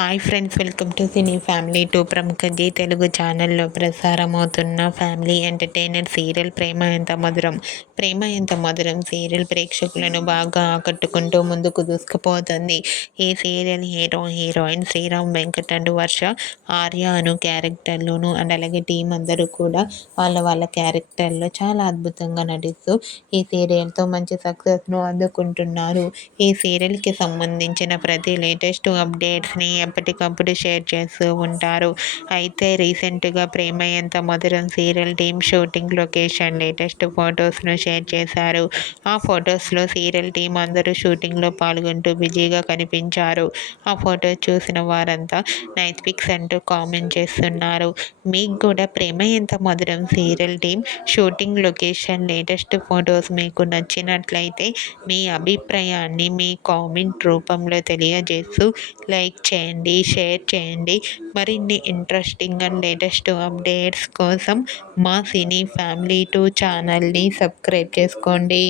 Hi friends, welcome to cine family two. ప్రముఖ G Telugu ఛానల్లో ప్రసారమవుతున్న family entertainer serial ప్రేమ ఎంత మధురం. ప్రేమ Entha Madhuram serial ప్రేక్షకులను బాగా ఆకట్టుకుంటూ ముందుకు దూసుకుపోతుంది. ఈ serial heroine Sriram Venkat and Varsha, Arya Anu క్యారెక్టర్లోను అండ్ అలాగే టీం అందరూ కూడా వాళ్ళ క్యారెక్టర్లో చాలా అద్భుతంగా నటిస్తూ ఈ సీరియల్తో మంచి సక్సెస్ను అందుకుంటున్నారు. ఈ సీరియల్కి సంబంధించిన ప్రతి లేటెస్ట్ అప్డేట్స్ని ఎప్పటికప్పుడు షేర్ చేస్తూ ఉంటారు. అయితే రీసెంట్గా Prema Entha Madhuram serial team shooting location latest ఫొటోస్ను షేర్ చేశారు. ఆ ఫొటోస్లో సీరియల్ టీం అందరూ షూటింగ్లో పాల్గొంటూ బిజీగా కనిపించారు. ఆ ఫొటో చూసిన వారంతా నైస్ పిక్స్ అంటూ కామెంట్ చేస్తున్నారు. మీకు కూడా ప్రేమ Entha Madhuram serial team shooting location latest photos మీకు నచ్చినట్లయితే మీ అభిప్రాయాన్ని మీ కామెంట్ రూపంలో తెలియజేస్తూ లైక్ చేయండి, షేర్ చేయండి. మరిన్ని ఇంట్రెస్టింగ్ అండ్ లేటెస్ట్ అప్డేట్స్ కోసం మా సినీ ఫ్యామిలీ టూ ఛానల్ని సబ్స్క్రైబ్ చేసుకోండి.